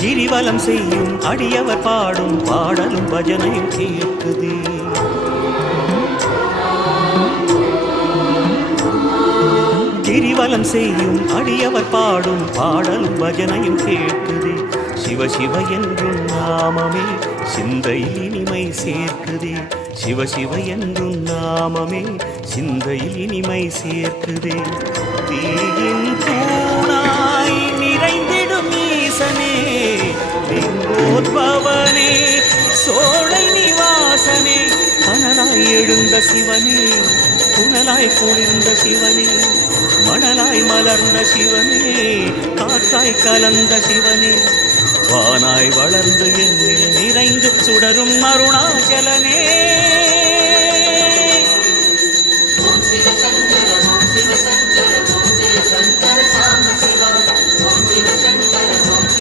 கிரிவலம் செய்யும் அடியவர் பாடும் பாடலும் பஜனையும் கேட்குதே. கிரிவலம் செய்யும் அடியவர் பாடும் பாடலும் பஜனையும் கேட்குதே. சிவ சிவ என்றும் நாமமே சிந்தையில் இனிமை சேர்க்குதே. சிவ சிவ என்றும் நாமமே சிந்தையில் இனிமை சேர்க்குதே. தீயின் தூணாய் நிறைந்திடும் ஈசனே, லிங்கோத்பவனே, சோழை நிவாசனே, கனலாய் எழுந்த சிவனே, புனலாய் குளிர்ந்த சிவனே, மணலாய் மலர்ந்த சிவனே, காற்றாய் கலந்த சிவனே, வானாய் வளர்ந்து என்னில் நிறைந்து சுடரும் அருணாச்சலனே.